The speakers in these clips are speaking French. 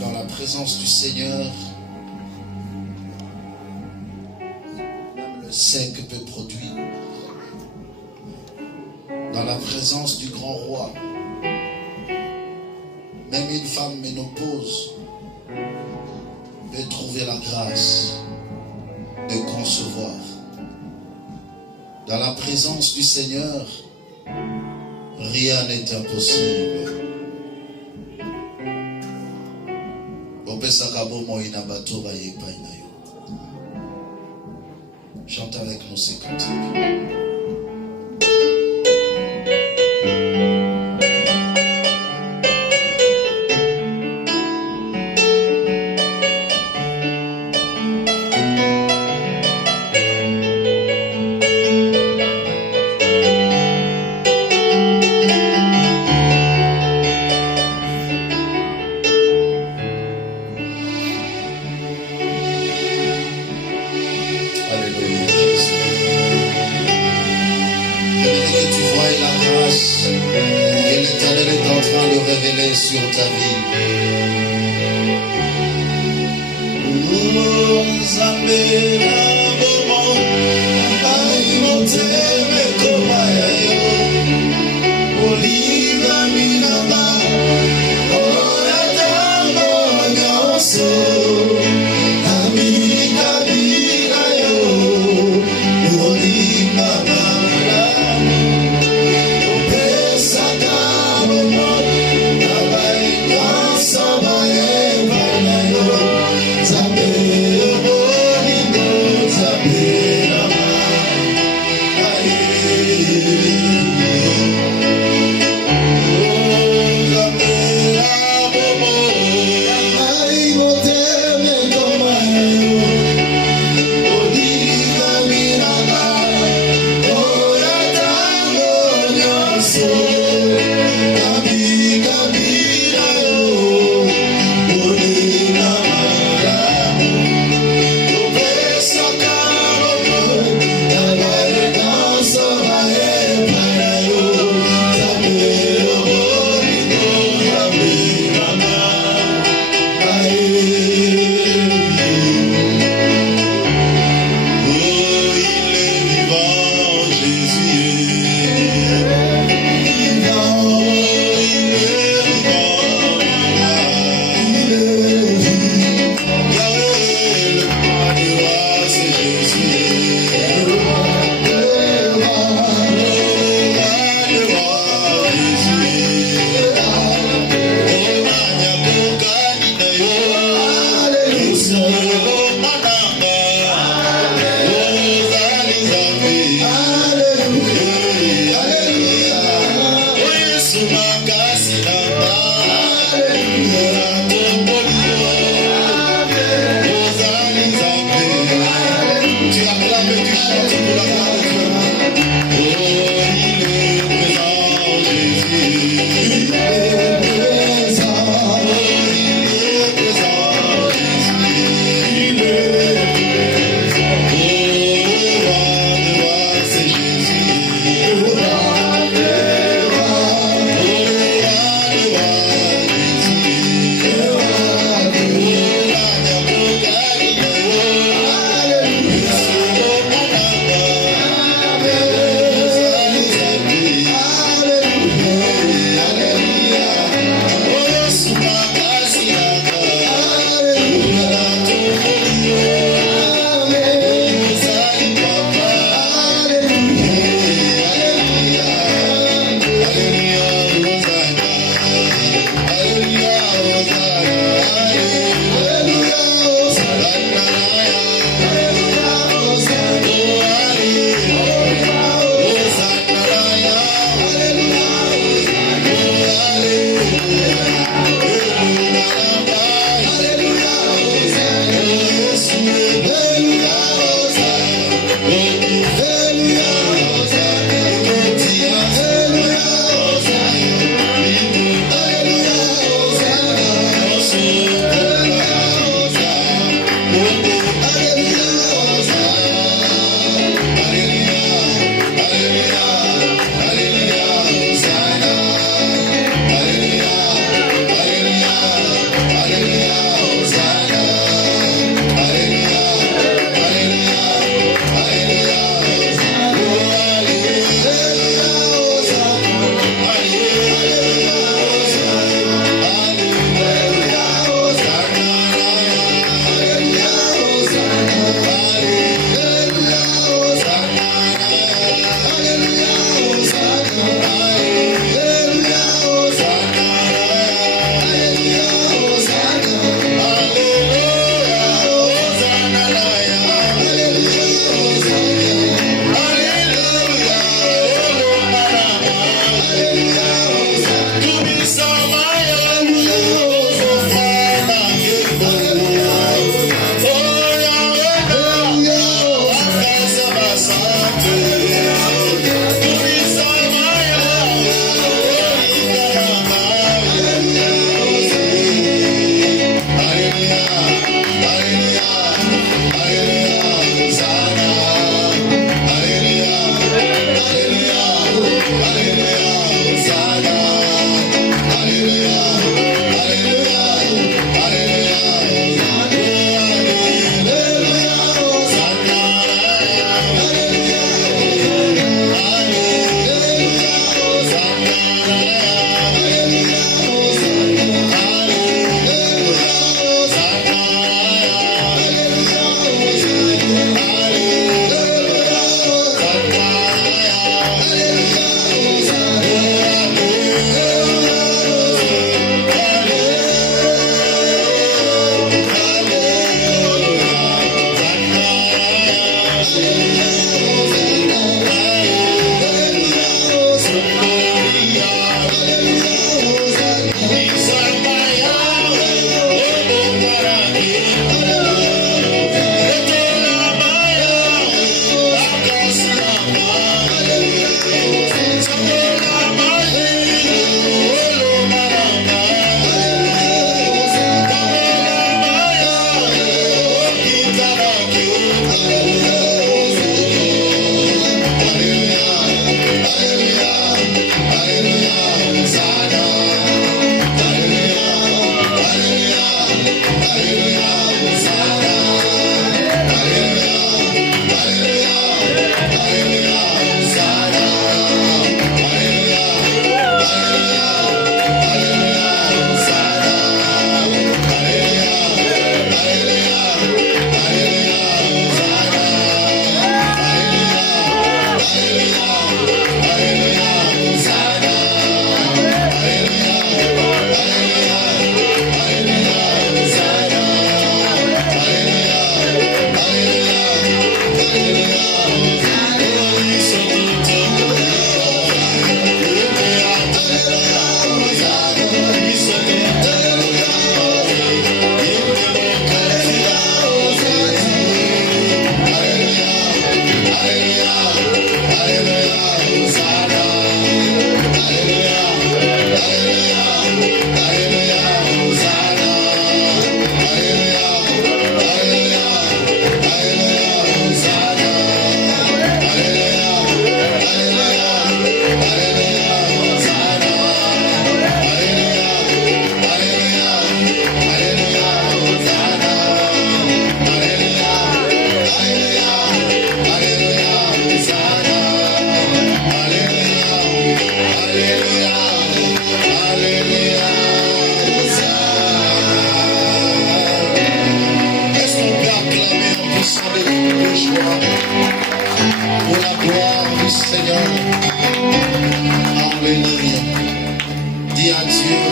Dans la présence du Seigneur, même le sec peut produire. Dans la présence du grand roi, même une femme ménopause peut trouver la grâce de concevoir. Dans la présence du Seigneur, rien n'est impossible. Chante avec nous ces cantiques. Sur ta vie.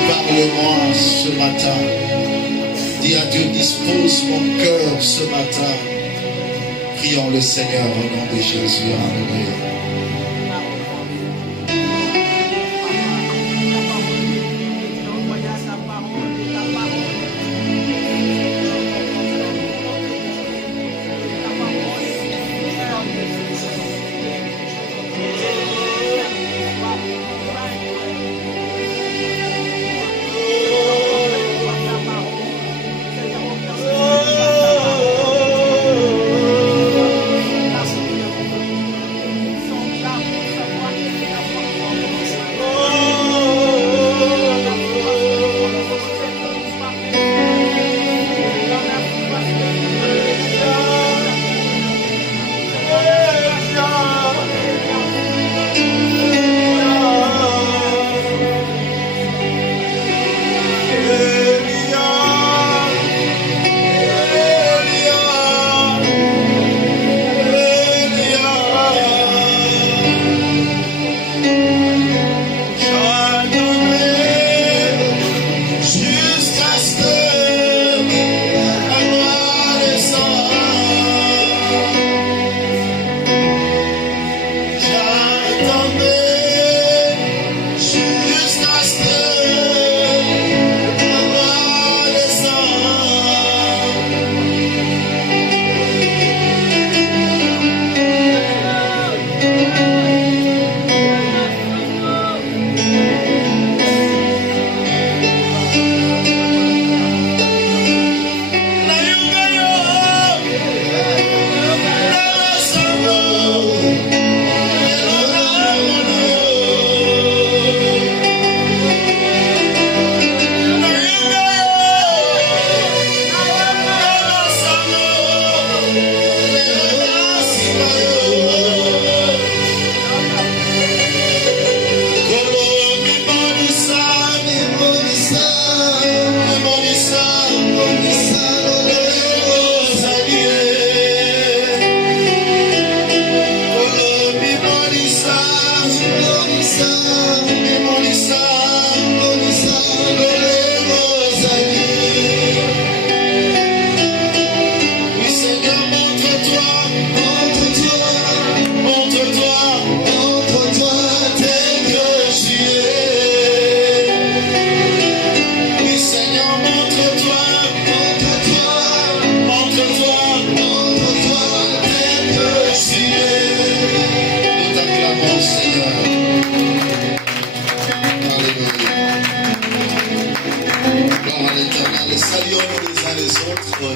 parle-moi ce matin. Dis à Dieu, dispose mon cœur ce matin. Prions le Seigneur au nom de Jésus. Alléluia.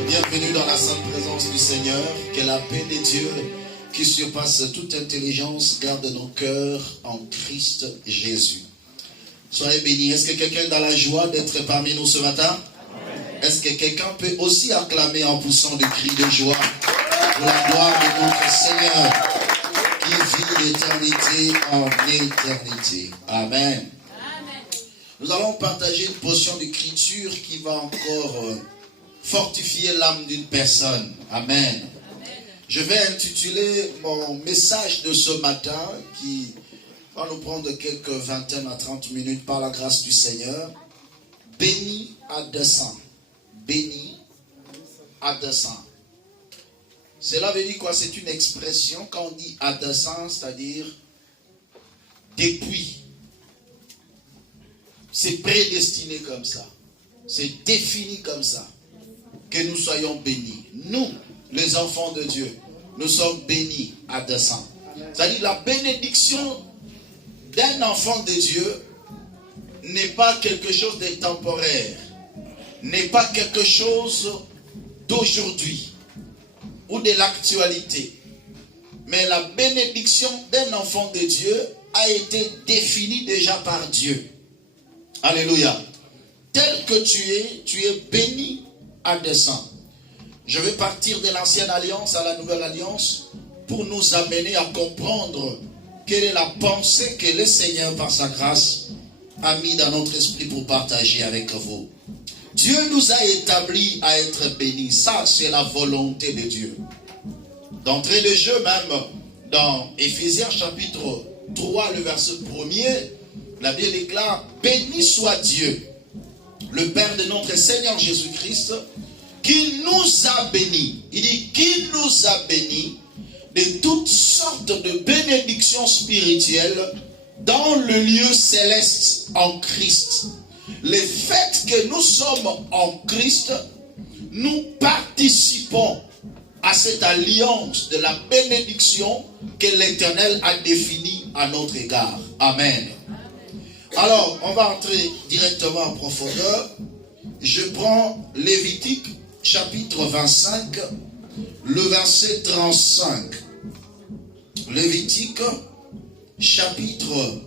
Bienvenue dans la sainte présence du Seigneur. Que la paix de Dieu qui surpasse toute intelligence garde nos cœurs en Christ Jésus. Soyez bénis. Est-ce que quelqu'un est dans la joie d'être parmi nous ce matin? Est-ce que quelqu'un peut aussi acclamer en poussant des cris de joie pour la gloire de notre Seigneur qui vit d'éternité en éternité? Amen. Nous allons partager une portion d'écriture qui va encore fortifier l'âme d'une personne. Amen. Je vais intituler mon message de ce matin qui va nous prendre quelques vingtaines à 30 minutes par la grâce du Seigneur. Béni à dessein. Béni à dessein. Cela veut dire quoi? C'est une expression, quand on dit à dessein, c'est-à-dire depuis. C'est prédestiné comme ça. C'est défini comme ça. Que nous soyons bénis. Nous, les enfants de Dieu, nous sommes bénis à dessein. C'est-à-dire la bénédiction d'un enfant de Dieu n'est pas quelque chose de temporaire. N'est pas quelque chose d'aujourd'hui ou de l'actualité. Mais la bénédiction d'un enfant de Dieu a été définie déjà par Dieu. Alléluia. Tel que tu es béni à dessein. Je vais partir de l'ancienne alliance à la nouvelle alliance pour nous amener à comprendre quelle est la pensée que le Seigneur, par sa grâce, a mis dans notre esprit pour partager avec vous. Dieu nous a établis à être bénis. Ça, c'est la volonté de Dieu. D'entrée de jeu, même dans Éphésiens chapitre 3, le verset 1er, la Bible déclare: béni soit Dieu le Père de notre Seigneur Jésus-Christ, qui nous a bénis. Il dit qu'il nous a bénis de toutes sortes de bénédictions spirituelles dans le lieu céleste en Christ. Le fait que nous sommes en Christ, nous participons à cette alliance de la bénédiction que l'Éternel a définie à notre égard. Amen. Alors, on va entrer directement en profondeur. Je prends Lévitique, chapitre 25, le verset 35. Lévitique, chapitre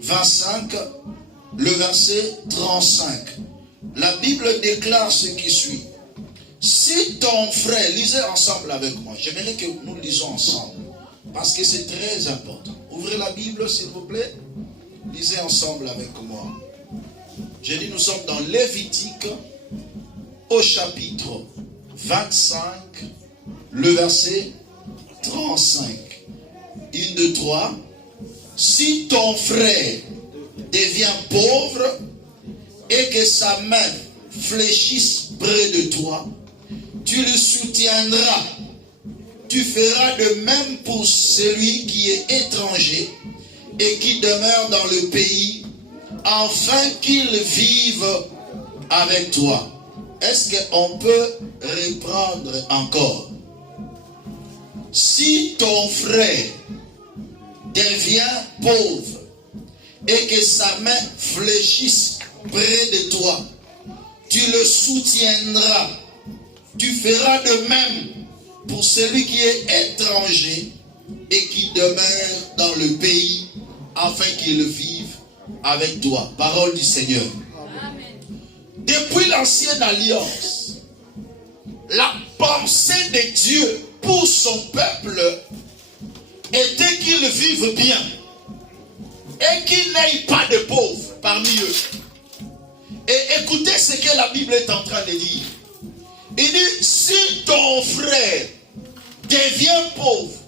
25, le verset 35. La Bible déclare ce qui suit. Si ton frère, lisez ensemble avec moi. J'aimerais que nous lisons ensemble, parce que c'est très important. Ouvrez la Bible, s'il vous plaît. Lisez ensemble avec moi. J'ai dit, nous sommes dans Lévitique, au chapitre 25, le verset 35. 1, 2, 3. Si ton frère devient pauvre et que sa main fléchisse près de toi, tu le soutiendras. Tu feras de même pour celui qui est étranger et qui demeure dans le pays, afin qu'il vive avec toi. Est-ce qu'on peut reprendre encore? Si ton frère devient pauvre et que sa main fléchisse près de toi, tu le soutiendras. Tu feras de même pour celui qui est étranger et qui demeure dans le pays, afin qu'il vive avec toi. Parole du Seigneur. Amen. Depuis l'ancienne alliance, la pensée de Dieu pour son peuple était qu'il vive bien et qu'il n'ait pas de pauvres parmi eux. Et écoutez ce que la Bible est en train de dire. Il dit, si ton frère devient pauvre,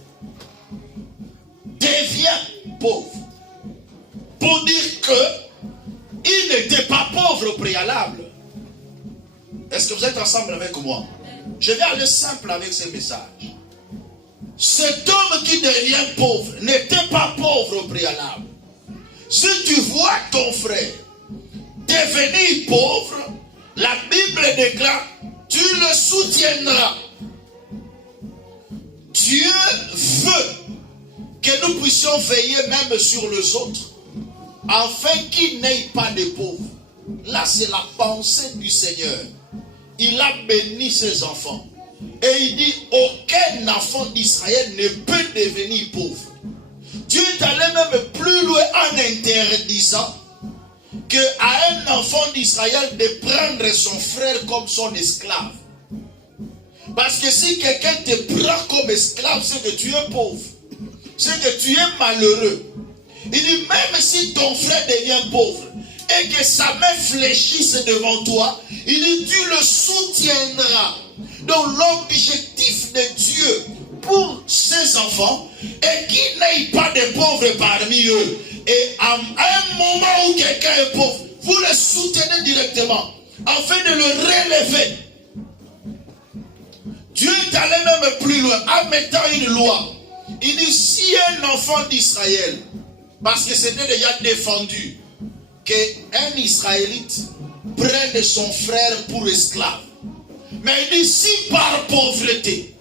pour dire que il n'était pas pauvre au préalable. Est-ce que vous êtes ensemble avec moi? Je vais aller simple avec ce message. Cet homme qui devient pauvre n'était pas pauvre au préalable. Si tu vois ton frère devenir pauvre, la Bible déclare, tu le soutiendras. Dieu veut que nous puissions veiller même sur les autres, afin qu'il n'ait pas de pauvres. Là, c'est la pensée du Seigneur. Il a béni ses enfants. Et il dit, aucun enfant d'Israël ne peut devenir pauvre. Dieu est allé même plus loin en interdisant qu'à un enfant d'Israël de prendre son frère comme son esclave. Parce que si quelqu'un te prend comme esclave, c'est que tu es pauvre. C'est que tu es malheureux. Il dit, même si ton frère devient pauvre et que sa main fléchisse devant toi, il dit, tu le soutiendras. Donc l'objectif de Dieu pour ses enfants est qu'il n'ait pas de pauvres parmi eux. Et à un moment où quelqu'un est pauvre, vous le soutenez directement afin de le relever. Dieu est allé même plus loin en mettant une loi. Il dit, si un enfant d'Israël, parce que c'était déjà défendu qu'un Israélite prenne son frère pour esclave. Mais il dit, si par pauvreté,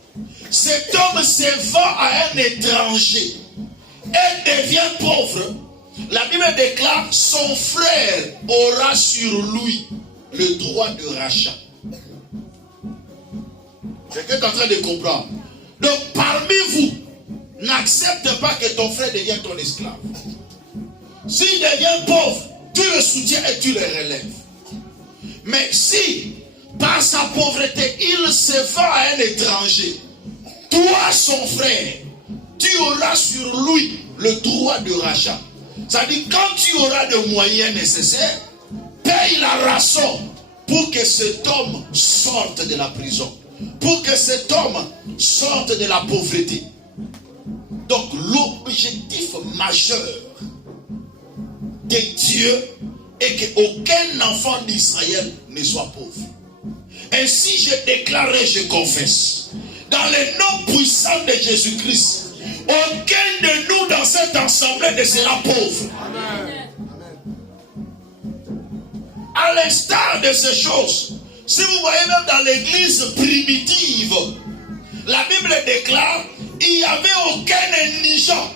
cet homme se vend à un étranger et devient pauvre, la Bible déclare, son frère aura sur lui le droit de rachat. Quelqu'un est en train de comprendre. Donc parmi vous, n'accepte pas que ton frère devienne ton esclave. S'il devient pauvre, tu le soutiens et tu le relèves. Mais si, par sa pauvreté, il se vend à un étranger, toi, son frère, tu auras sur lui le droit de rachat. C'est-à-dire, quand tu auras les moyens nécessaires, paye la rançon pour que cet homme sorte de la prison, pour que cet homme sorte de la pauvreté. Donc, l'objectif majeur de Dieu et qu'aucun enfant d'Israël ne soit pauvre. Ainsi je déclare et je confesse, dans le nom puissant de Jésus-Christ, aucun de nous dans cette assemblée ne sera pauvre. Amen. À l'instar de ces choses, si vous voyez même dans l'église primitive, la Bible déclare qu'il n'y avait aucun indigent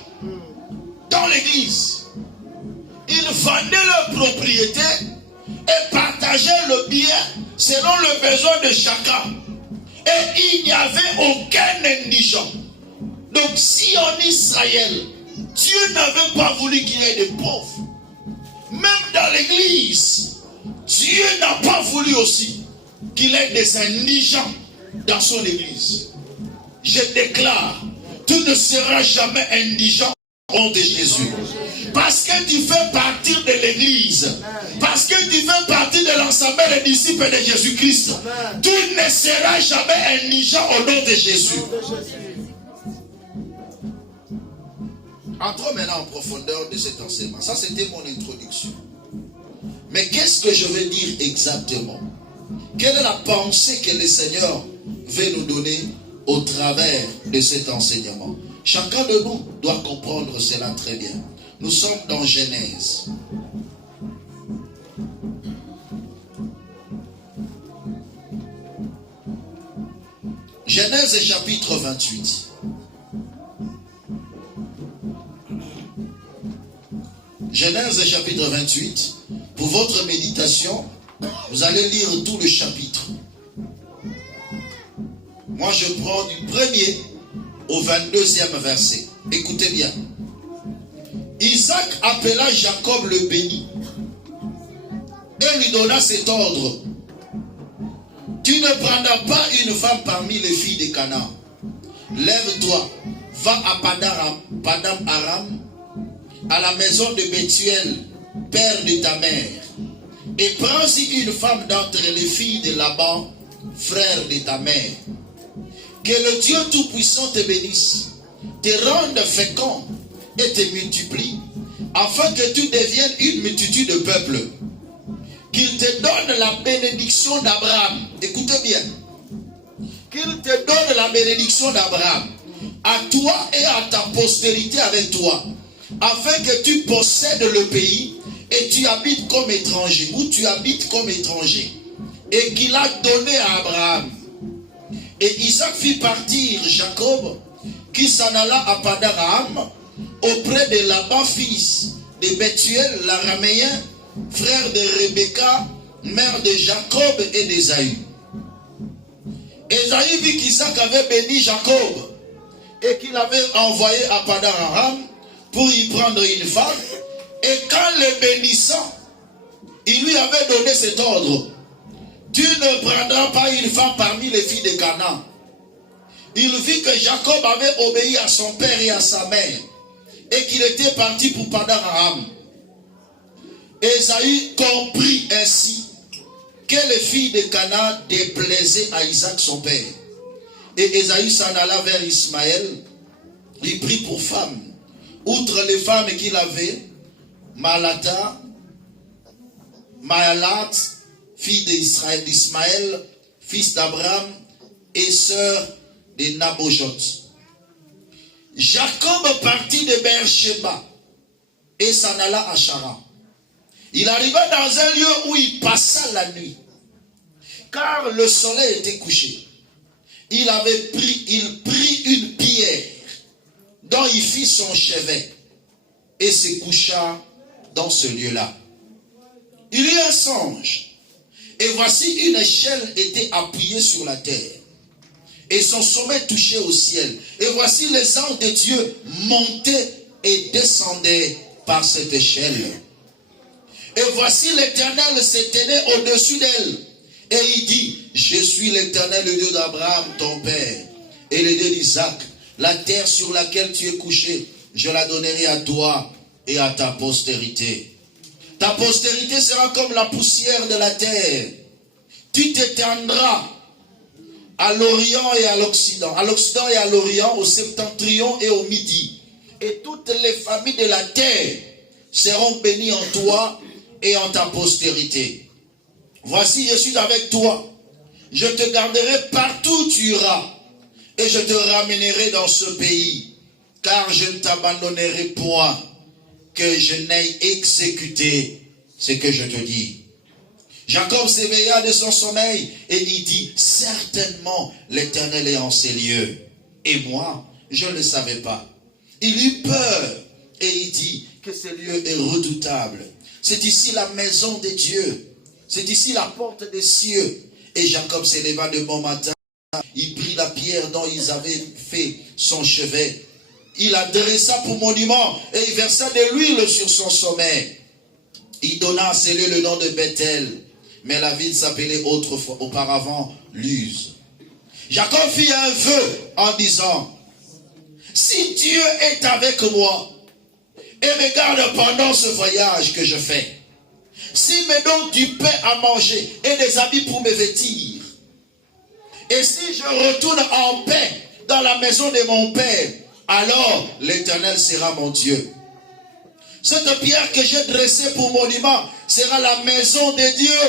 dans l'église. Ils vendaient leurs propriétés et partageaient le bien selon le besoin de chacun. Et il n'y avait aucun indigent. Donc si en Israël, Dieu n'avait pas voulu qu'il y ait des pauvres, même dans l'église, Dieu n'a pas voulu aussi qu'il y ait des indigents dans son église. Je déclare, tu ne seras jamais indigent au nom de Jésus. Parce que tu fais partie de l'église, parce que tu fais partie de l'ensemble des disciples de Jésus-Christ, tu ne seras jamais indigent au nom de Jésus. Entrons maintenant en profondeur de cet enseignement. Ça, c'était mon introduction. Mais qu'est-ce que je veux dire exactement? Quelle est la pensée que le Seigneur veut nous donner au travers de cet enseignement? Chacun de nous doit comprendre cela très bien. Nous sommes dans Genèse. Genèse chapitre 28. Genèse chapitre 28. Pour votre méditation, vous allez lire tout le chapitre. Moi, je prends du 1er au 22e verset. Écoutez bien. Isaac appela Jacob le béni et lui donna cet ordre. Tu ne prendras pas une femme parmi les filles de Canaan. Lève-toi, va à Padam Aram, à la maison de Bethuel, père de ta mère, et prends-y une femme d'entre les filles de Laban, frère de ta mère. Que le Dieu Tout-Puissant te bénisse, te rende fécond et te multiplie, afin que tu deviennes une multitude de peuples. Qu'il te donne la bénédiction d'Abraham. Écoutez bien. Qu'il te donne la bénédiction d'Abraham, à toi et à ta postérité avec toi, afin que tu possèdes le pays et tu habites comme étranger, ou tu habites comme étranger, et qu'il a donné à Abraham. Et Isaac fit partir Jacob, qui s'en alla à Padam-Aram, auprès de Laban, fils de Bethuel, l'araméen, frère de Rebecca, mère de Jacob et d'Ésaü. Ésaü vit qu'Isaac avait béni Jacob et qu'il avait envoyé à Padam-Aram pour y prendre une femme. Et quand le bénissant, il lui avait donné cet ordre: tu ne prendras pas une femme parmi les filles de Canaan. Il vit que Jacob avait obéi à son père et à sa mère, et qu'il était parti pour Padam-Aram. Ésaü comprit ainsi que les filles de Canaan déplaisaient à Isaac son père. Et Ésaü s'en alla vers Ismaël, lui prit pour femme, outre les femmes qu'il avait, Malata, Maalat, fille d'Ismaël, fils d'Abraham, et sœur de Nabojoth. Jacob partit de Beersheba et s'en alla à Charan. Il arriva dans un lieu où il passa la nuit, car le soleil était couché. Il prit une pierre dont il fit son chevet et se coucha dans ce lieu-là. Il eut un songe, et voici une échelle était appuyée sur la terre, et son sommet touchait au ciel. Et voici les anges de Dieu montaient et descendaient par cette échelle. Et voici l'Éternel se tenait au-dessus d'elle. Et il dit: je suis l'Éternel, le Dieu d'Abraham, ton père, et le Dieu d'Isaac. La terre sur laquelle tu es couché, je la donnerai à toi et à ta postérité. Ta postérité sera comme la poussière de la terre. Tu t'étendras à l'Orient et à l'Occident et à l'Orient, au septentrion et au midi. Et toutes les familles de la terre seront bénies en toi, et en ta postérité. Voici, je suis avec toi. Je te garderai partout où tu iras, et je te ramènerai dans ce pays, car je ne t'abandonnerai point, que je n'aie exécuté ce que je te dis. Jacob s'éveilla de son sommeil et il dit, certainement l'Éternel est en ces lieux. Et moi, je ne le savais pas. Il eut peur et il dit que ce lieu est redoutable. C'est ici la maison de Dieu. C'est ici la porte des cieux. Et Jacob s'éleva de bon matin. Il prit la pierre dont ils avaient fait son chevet. Il la dressa pour monument et il versa de l'huile sur son sommet. Il donna à ce lieu le nom de Bethel. Mais la ville s'appelait autrefois, auparavant, Luz. Jacob fit un vœu en disant, si Dieu est avec moi et me garde pendant ce voyage que je fais, s'il me donne du pain à manger et des habits pour me vêtir, et si je retourne en paix dans la maison de mon père, alors l'Éternel sera mon Dieu. Cette pierre que j'ai dressée pour monument sera la maison de Dieu,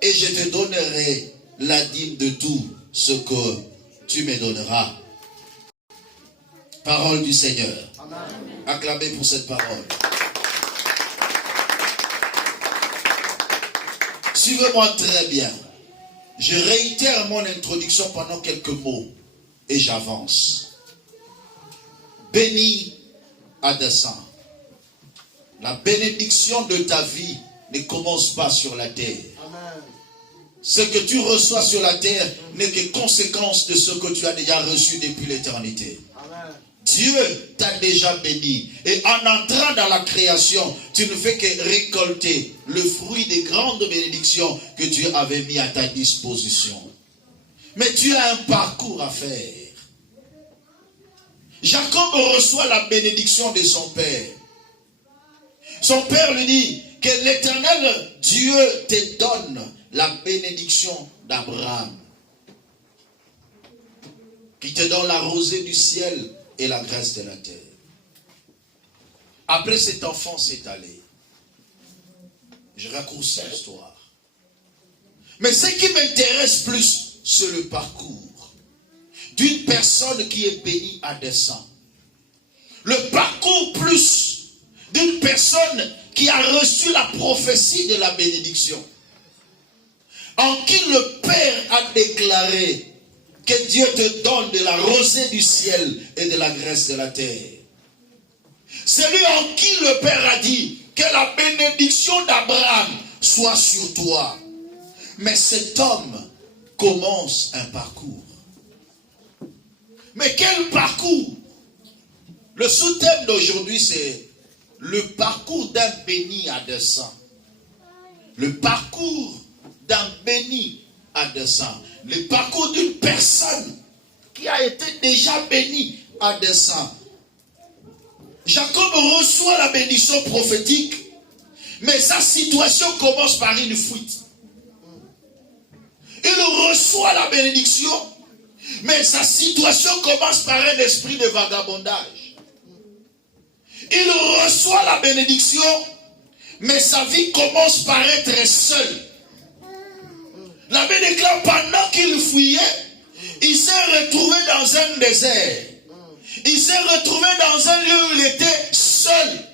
et je te donnerai la dîme de tout ce que tu me donneras. Parole du Seigneur. Amen. Acclamez pour cette parole. Suivez-moi très bien. Je réitère mon introduction pendant quelques mots et j'avance. Béni à dessein. La bénédiction de ta vie ne commence pas sur la terre. Amen. Ce que tu reçois sur la terre n'est que conséquence de ce que tu as déjà reçu depuis l'éternité. Amen. Dieu t'a déjà béni. Et en entrant dans la création, tu ne fais que récolter le fruit des grandes bénédictions que Dieu avait mis à ta disposition. Mais tu as un parcours à faire. Jacob reçoit la bénédiction de son père. Son père lui dit que l'Éternel Dieu te donne la bénédiction d'Abraham, qui te donne la rosée du ciel et la graisse de la terre. Après, cet enfant s'est allé. Je raccourcis l'histoire. Mais ce qui m'intéresse plus, c'est le parcours d'une personne qui est bénie à dessein. Le parcours plus d'une personne qui a reçu la prophétie de la bénédiction, en qui le Père a déclaré que Dieu te donne de la rosée du ciel et de la graisse de la terre. Celui en qui le Père a dit que la bénédiction d'Abraham soit sur toi. Mais cet homme commence un parcours. Mais quel parcours? Le sous-thème d'aujourd'hui, c'est le parcours d'un béni à dessein. Le parcours d'un béni à dessein. Le parcours d'une personne qui a été déjà bénie à dessein. Jacob reçoit la bénédiction prophétique, mais sa situation commence par une fuite. Il reçoit la bénédiction, mais sa situation commence par un esprit de vagabondage. Il reçoit la bénédiction, mais sa vie commence par être seul. La Bible déclare, pendant qu'il fuyait, il s'est retrouvé dans un désert. Il s'est retrouvé dans un lieu où il était seul.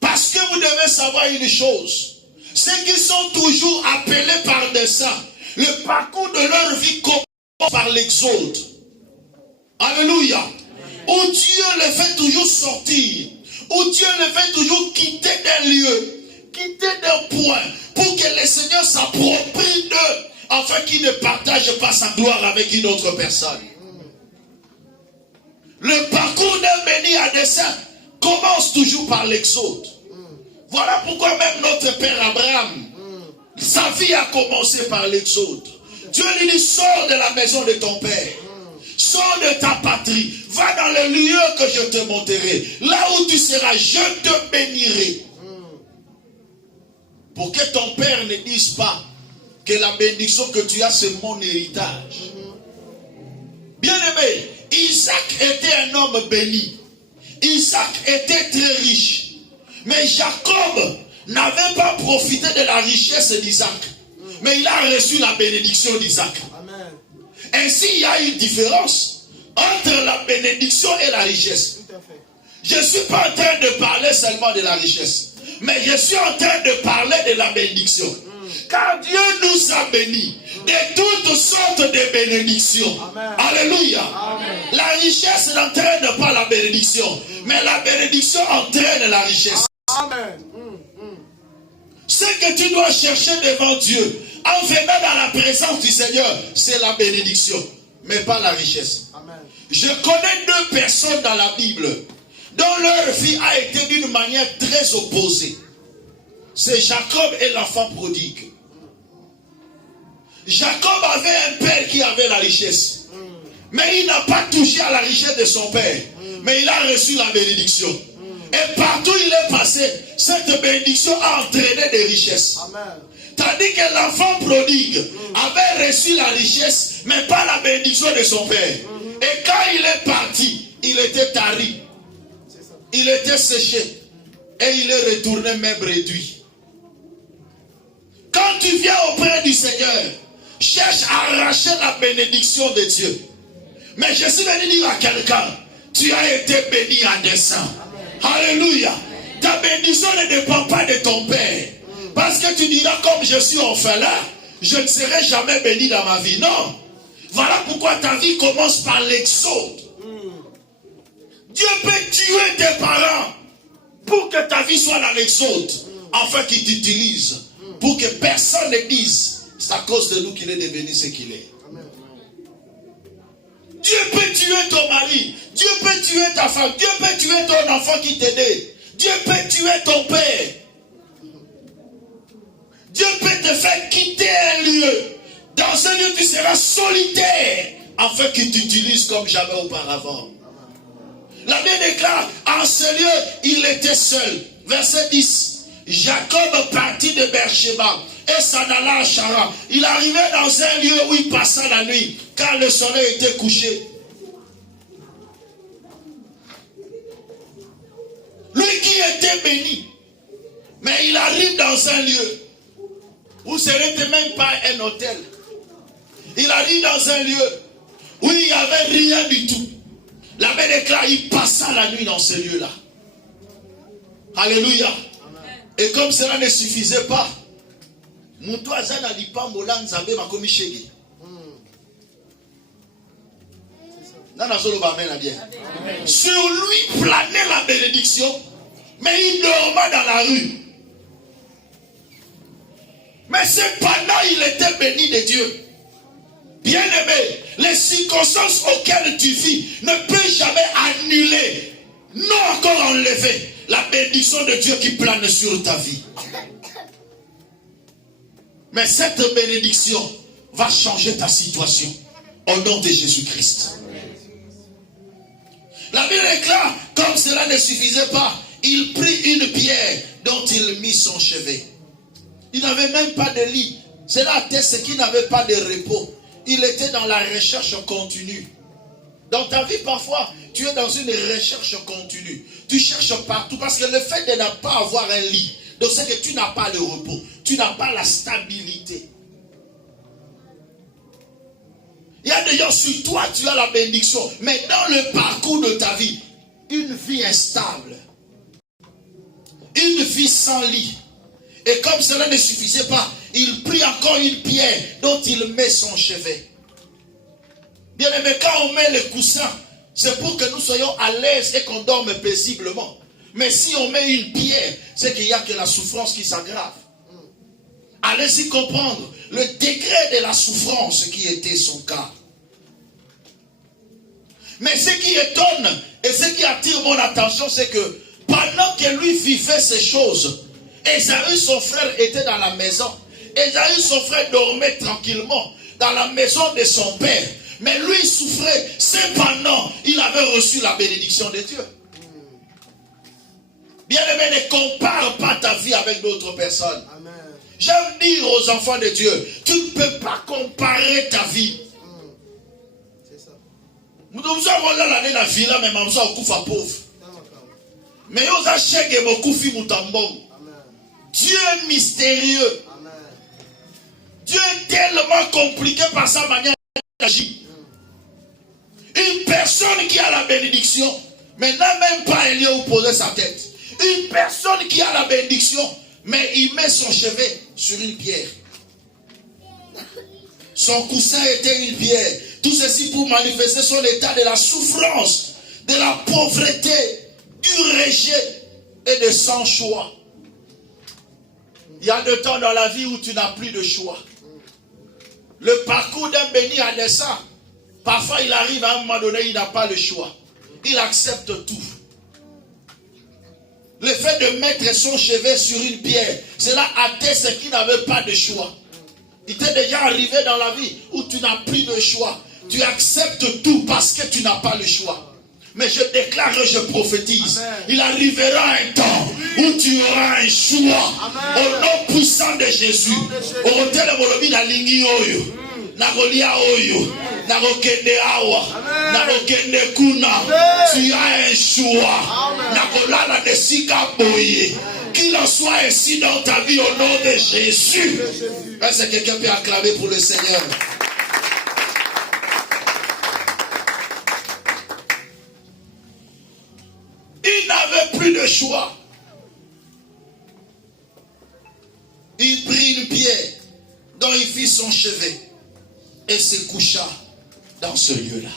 Parce que vous devez savoir une chose. Ceux qui sont toujours appelés par des saints, le parcours de leur vie commence par l'exode. Alléluia. Où Dieu les fait toujours sortir. Où Dieu les fait toujours quitter d'un lieu, quitter d'un point, pour que le Seigneur s'approprie d'eux, afin qu'ils ne partagent pas sa gloire avec une autre personne. Le parcours d'un béni à dessein commence toujours par l'exode. Voilà pourquoi même notre père Abraham, sa vie a commencé par l'exode. Dieu lui dit, sors de la maison de ton père. Sors de ta patrie. Va dans le lieu que je te montrerai. Là où tu seras, je te bénirai. Pour que ton père ne dise pas que la bénédiction que tu as, c'est mon héritage. Bien-aimé, Isaac était un homme béni. Isaac était très riche. Mais Jacob n'avait pas profité de la richesse d'Isaac, mais il a reçu la bénédiction d'Isaac. Ainsi, il y a une différence entre la bénédiction et la richesse. Je ne suis pas en train de parler seulement de la richesse, mais je suis en train de parler de la bénédiction. Car Dieu nous a bénis de toutes sortes de bénédictions. Amen. Alléluia. Amen. La richesse n'entraîne pas la bénédiction, mais la bénédiction entraîne la richesse. Amen. Ce que tu dois chercher devant Dieu, en venant dans la présence du Seigneur, c'est la bénédiction, mais pas la richesse. Amen. Je connais deux personnes dans la Bible dont leur vie a été d'une manière très opposée. C'est Jacob et l'enfant prodigue. Jacob avait un père qui avait la richesse, mais il n'a pas touché à la richesse de son père, mais il a reçu la bénédiction. Et partout il est passé, cette bénédiction a entraîné des richesses. Amen. Tandis que l'enfant prodigue avait reçu la richesse, mais pas la bénédiction de son père. Et quand il est parti, il était tari, il était séché, et il est retourné même réduit. Quand tu viens auprès du Seigneur, cherche à arracher la bénédiction de Dieu. Mais je suis venu dire à quelqu'un, tu as été béni en dessein. Alléluia. Ta bénédiction ne dépend pas de ton père. Parce que tu diras, comme je suis orphelin, je ne serai jamais béni dans ma vie. Non. Voilà pourquoi ta vie commence par l'exode. Dieu peut tuer tes parents pour que ta vie soit dans l'exode, afin qu'il t'utilise, pour que personne ne dise, c'est à cause de nous qu'il est devenu ce qu'il est. Amen. Dieu peut tuer ton mari, Dieu peut tuer ta femme, Dieu peut tuer ton enfant qui t'aidait, Dieu peut tuer ton père. Dieu peut te faire quitter un lieu. Dans un lieu tu seras solitaire, afin qu'il t'utilise comme jamais auparavant. La Bible déclare, en ce lieu, il était seul. Verset 10. Jacob partit de Beersheba et s'en alla à Charan. Il arrivait dans un lieu où il passa la nuit, car le soleil était couché. Lui qui était béni, mais il arrive dans un lieu où ce n'était même pas un hôtel. Il arrive dans un lieu où il n'y avait rien du tout. La Bible déclare, il passa la nuit dans ce lieu-là. Alléluia. Et comme cela ne suffisait pas, sur lui planait la bénédiction, mais il dormait dans la rue. Mais cependant, il était béni de Dieu. Bien-aimé, les circonstances auxquelles tu vis ne peuvent jamais annuler, non encore enlever, la bénédiction de Dieu qui plane sur ta vie. Mais cette bénédiction va changer ta situation au nom de Jésus-Christ. La Bible déclare, comme cela ne suffisait pas, il prit une pierre dont il mit son chevet. Il n'avait même pas de lit. Cela atteste qu'il n'avait pas de repos. Il était dans la recherche continue. Dans ta vie, parfois, tu es dans une recherche continue. Tu cherches partout parce que le fait de ne pas avoir un lit, donc c'est que tu n'as pas le repos, tu n'as pas la stabilité. Il y a des gens sur toi, tu as la bénédiction, mais dans le parcours de ta vie, une vie instable, une vie sans lit. Et comme cela ne suffisait pas, il prit encore une pierre dont il met son chevet. Bien aimé, quand on met les coussins, c'est pour que nous soyons à l'aise et qu'on dorme paisiblement. Mais si on met une pierre, c'est qu'il n'y a que la souffrance qui s'aggrave. Allez-y comprendre le degré de la souffrance qui était son cas. Mais ce qui étonne et ce qui attire mon attention, c'est que pendant que lui vivait ces choses, Ésaü, son frère, était dans la maison. Ésaü, son frère, dormait tranquillement dans la maison de son père. Mais lui, il souffrait. Cependant, il avait reçu la bénédiction de Dieu. Bien-aimé, ne compare pas ta vie avec d'autres personnes. Amen. J'aime dire aux enfants de Dieu, tu ne peux pas comparer ta vie. C'est ça. Nous avons l'année la vie là, mais nous avons pauvre. Mais nous avons chèque et beaucoup fi mutambong. Dieu est mystérieux. Amen. Dieu est tellement compliqué par sa manière d'agir. Une personne qui a la bénédiction, mais n'a même pas un lieu où poser sa tête. Une personne qui a la bénédiction, mais il met son chevet sur une pierre. Son coussin était une pierre. Tout ceci pour manifester son état de la souffrance, de la pauvreté, du rejet et de sans choix. Il y a des temps dans la vie où tu n'as plus de choix. Le parcours d'un béni à dessein, parfois il arrive à un moment donné, il n'a pas le choix. Il accepte tout. Le fait de mettre son chevet sur une pierre, cela atteste qu'il n'avait pas de choix. Il t'est déjà arrivé dans la vie où tu n'as plus de choix. Tu acceptes tout parce que tu n'as pas le choix. Mais je déclare et je prophétise. Amen. Il arrivera un temps où tu auras un choix. Amen. Au nom puissant de Jésus. Tu as un choix. Qu'il en soit ainsi dans ta vie au nom de Jésus. Est-ce que quelqu'un peut acclamer pour le Seigneur? Il n'avait plus de choix. Il prit une pierre dont il fit son chevet et se coucha dans ce lieu-là.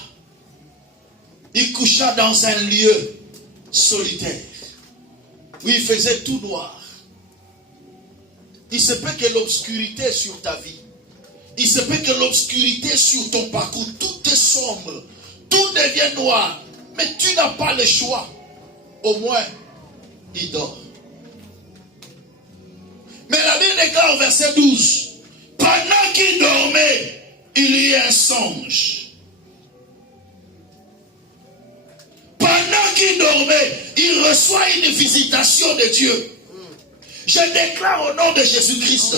Il coucha dans un lieu solitaire où il faisait tout noir. Il se peut que l'obscurité sur ta vie, il se peut que l'obscurité sur ton parcours, tout est sombre, tout devient noir, mais tu n'as pas le choix. Au moins, il dort. Mais la Bible déclare au verset 12, pendant qu'il dormait, il y eut un songe. Pendant qu'il dormait, il reçoit une visitation de Dieu. Je déclare au nom de Jésus-Christ,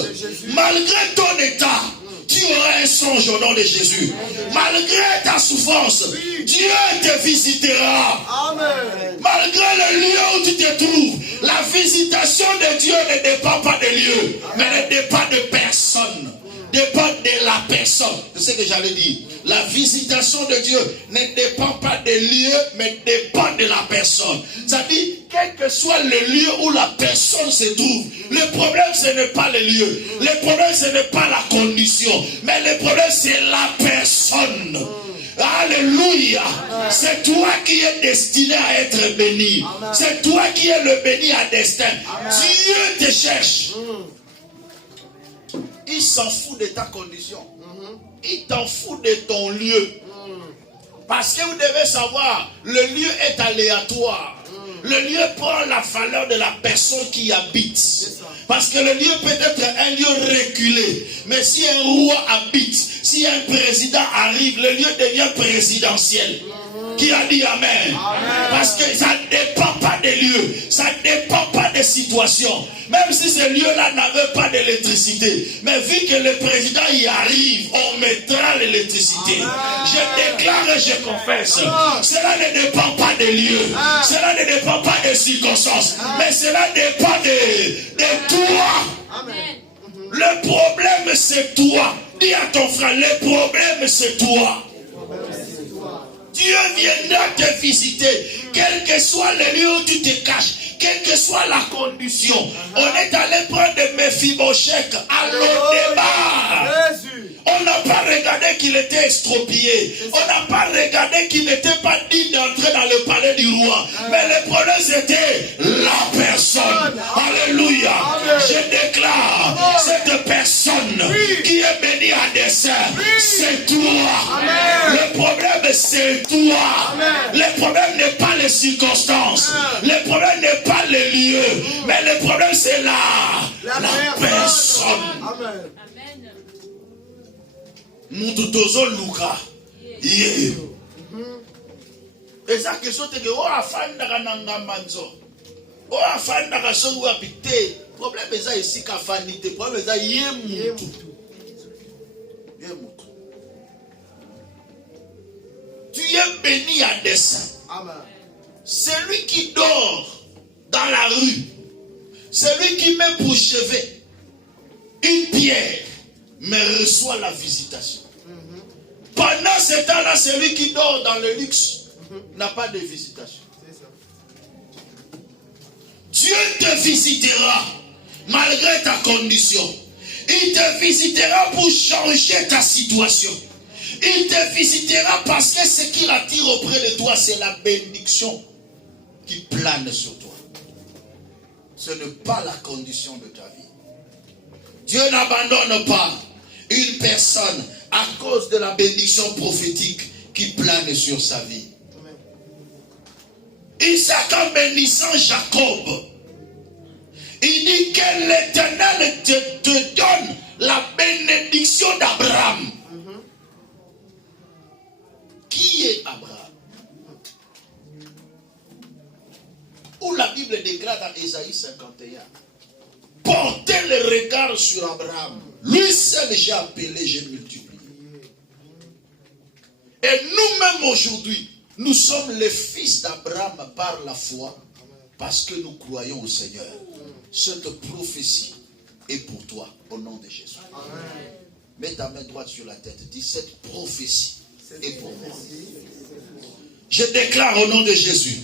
malgré ton état, tu auras un songe au nom de Jésus. Malgré ta souffrance, Dieu te visitera. Amen. Malgré le lieu où tu te trouves, la visitation de Dieu ne dépend pas de lieu, mais ne dépend de personne. Dépend de la personne. C'est ce que j'allais dire. La visitation de Dieu ne dépend pas des lieux, mais dépend de la personne. C'est-à-dire, quel que soit le lieu où la personne se trouve, le problème ce n'est pas le lieu. Le problème ce n'est pas la condition. Mais le problème c'est la personne. Alléluia. C'est toi qui es destiné à être béni. C'est toi qui es le béni à destin. Dieu te cherche. Il s'en fout de ta condition. Il t'en fout de ton lieu. Parce que vous devez savoir, le lieu est aléatoire. Le lieu prend la valeur de la personne qui y habite. Parce que le lieu peut être un lieu reculé. Mais si un roi habite, si un président arrive, le lieu devient présidentiel. Qui a dit amen? Amen. Parce que ça ne dépend pas des lieux, ça ne dépend pas des situations. Même si ce lieu-là n'avait pas d'électricité, mais vu que le président y arrive, on mettra l'électricité. Je déclare et je confesse, cela ne dépend pas des lieux, cela ne dépend pas des circonstances, mais cela dépend de toi. Amen. Le problème c'est toi. Dis à ton frère, le problème c'est toi. Dieu viendra te visiter, quel que soit le lieu où tu te caches, quelle que soit la condition. On est allé prendre Mephibosheth à Lodébar. On n'a pas regardé qu'il était extropié. On n'a pas regardé qu'il n'était pas digne d'entrer dans le palais du roi. Mais le problème c'était la personne. Alléluia. Je déclare, cette personne qui est bénie à dessein, c'est toi. Le problème c'est toi. Le problème n'est pas les circonstances. Le problème n'est pas les lieux. Mais le problème c'est la personne. Amen. Mututozo Luka. Yeah. Et ça question c'est que afanda kananga manzo. Afanda kasongo habité. Problème est ça ici kafanité. Problème est ça yemutu. Tu es béni à dessein. Amen. Celui qui dort dans la rue, Celui qui met pour chevet une pierre, mais reçoit la visitation. Pendant ce temps-là, celui qui dort dans le luxe n'a pas de visitation. Dieu te visitera malgré ta condition. Il te visitera pour changer ta situation. Il te visitera parce que ce qu'il attire auprès de toi, c'est la bénédiction qui plane sur toi. Ce n'est pas la condition de ta vie. Dieu n'abandonne pas une personne à cause de la bénédiction prophétique qui plane sur sa vie. Isaac, en bénissant Jacob, il dit que l'Éternel te donne la bénédiction d'Abraham. Qui est Abraham? Où la Bible déclare dans Ésaïe 51, portez le regard sur Abraham. Lui seul j'ai appelé, j'ai multiplié. Et nous-mêmes aujourd'hui, nous sommes les fils d'Abraham par la foi, parce que nous croyons au Seigneur. Cette prophétie est pour toi, au nom de Jésus. Amen. Mets ta main droite sur la tête. Dis, cette prophétie est pour moi. Je déclare au nom de Jésus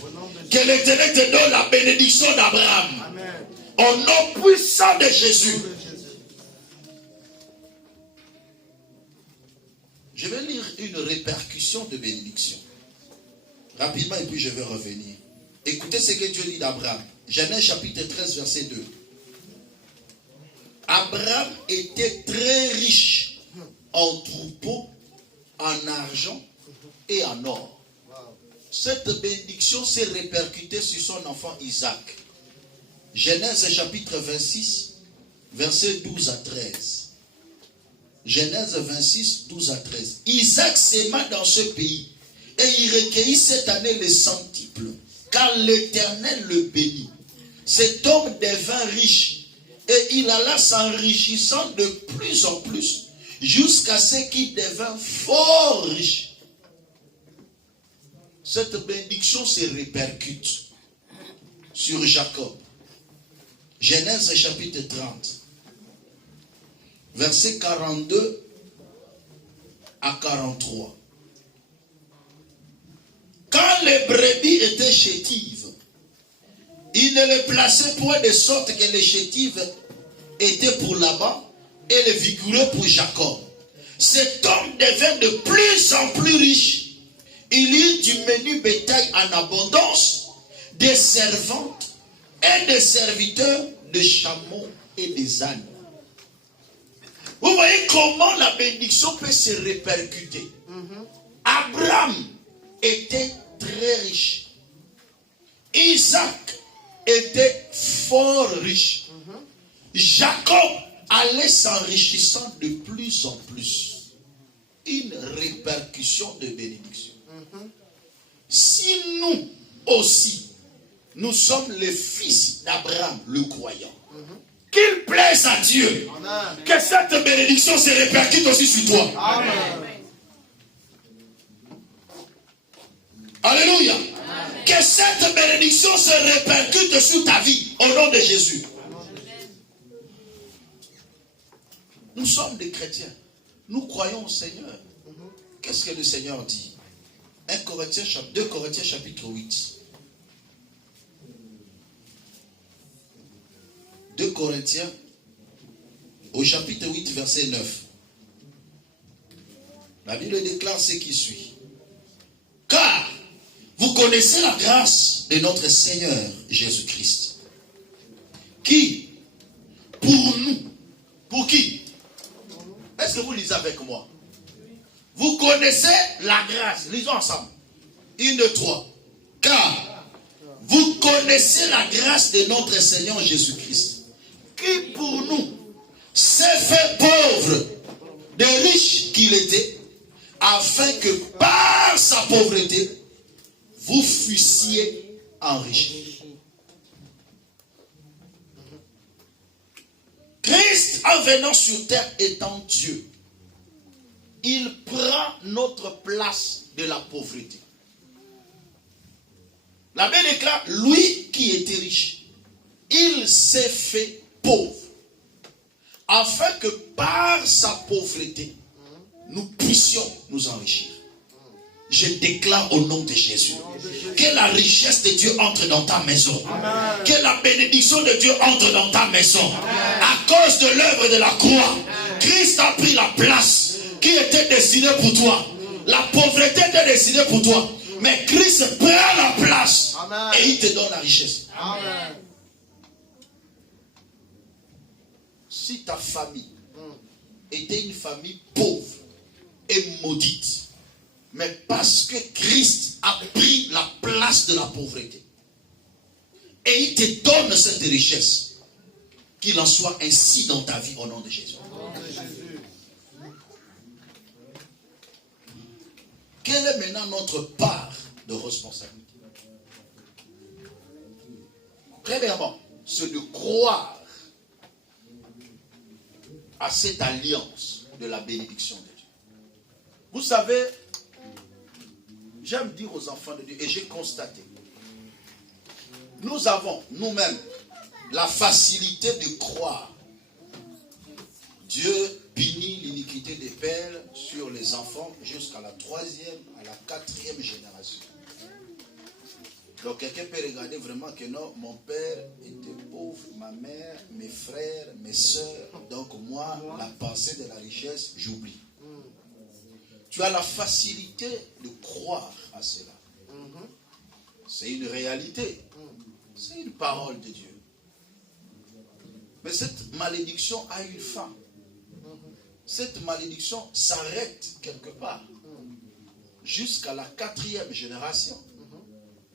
que l'Éternel te donne la bénédiction d'Abraham. Au nom puissant de Jésus. Je vais lire une répercussion de bénédiction. Rapidement, et puis je vais revenir. Écoutez ce que Dieu dit d'Abraham. Genèse chapitre 13, verset 2. Abraham était très riche en troupeaux, en argent et en or. Cette bénédiction s'est répercutée sur son enfant Isaac. Genèse chapitre 26, verset 12 à 13. Genèse 26, 12 à 13. Isaac s'aima dans ce pays et il recueillit cette année les centuples, car l'Éternel le bénit. Cet homme devint riche et il alla s'enrichissant de plus en plus jusqu'à ce qu'il devint fort riche. Cette bénédiction se répercute sur Jacob. Genèse chapitre 30, versets 42 à 43. Quand les brebis étaient chétives, il ne les plaçait point de sorte que les chétives étaient pour Laban et les vigoureux pour Jacob. Cet homme devint de plus en plus riche. Il eut du menu bétail en abondance, des servantes et des serviteurs, des chameaux et des ânes. Vous voyez comment la bénédiction peut se répercuter. Abraham était très riche. Isaac était fort riche. Jacob allait s'enrichissant de plus en plus. Une répercussion de bénédiction. Si nous aussi, nous sommes les fils d'Abraham, le croyant, qu'il plaise à Dieu, amen, que cette bénédiction se répercute aussi sur toi. Amen. Alléluia. Amen. Que cette bénédiction se répercute sur ta vie, au nom de Jésus. Amen. Nous sommes des chrétiens. Nous croyons au Seigneur. Qu'est-ce que le Seigneur dit? 2 Corinthiens chapitre 8. 2 Corinthiens au chapitre 8 verset 9. La Bible déclare ce qui suit. Car vous connaissez la grâce de notre Seigneur Jésus-Christ, qui, pour nous, pour qui? Est-ce que vous lisez avec moi? Vous connaissez la grâce. Lisons ensemble. 1, 2, 3. Car vous connaissez la grâce de notre Seigneur Jésus-Christ, qui pour nous s'est fait pauvre, de riche qu'il était, afin que par sa pauvreté, vous fussiez enrichis. Christ, en venant sur terre, étant Dieu, il prend notre place de la pauvreté. La Bible déclare, lui qui était riche, il s'est fait pauvre, afin que par sa pauvreté, nous puissions nous enrichir. Je déclare au nom de Jésus que la richesse de Dieu entre dans ta maison. Amen. Que la bénédiction de Dieu entre dans ta maison. Amen. À cause de l'œuvre de la croix, Christ a pris la place qui était destinée pour toi. La pauvreté était destinée pour toi. Mais Christ prend la place. Amen. Et il te donne la richesse. Amen. Si ta famille était une famille pauvre et maudite, mais parce que Christ a pris la place de la pauvreté, et il te donne cette richesse, qu'il en soit ainsi dans ta vie au nom de Jésus. Quelle est maintenant notre part de responsabilité? Premièrement, c'est de croire à cette alliance de la bénédiction de Dieu. Vous savez, j'aime dire aux enfants de Dieu, et j'ai constaté, nous avons nous-mêmes la facilité de croire. Dieu punit l'iniquité des pères sur les enfants jusqu'à la 3e, à la 4e génération. Donc quelqu'un peut regarder vraiment que non, mon père était pauvre, ma mère, mes frères, mes soeurs, donc moi, la pensée de la richesse, j'oublie. Tu as la facilité de croire à cela. C'est une réalité. C'est une parole de Dieu. Mais cette malédiction a une fin. Cette malédiction s'arrête quelque part. Jusqu'à la 4e génération.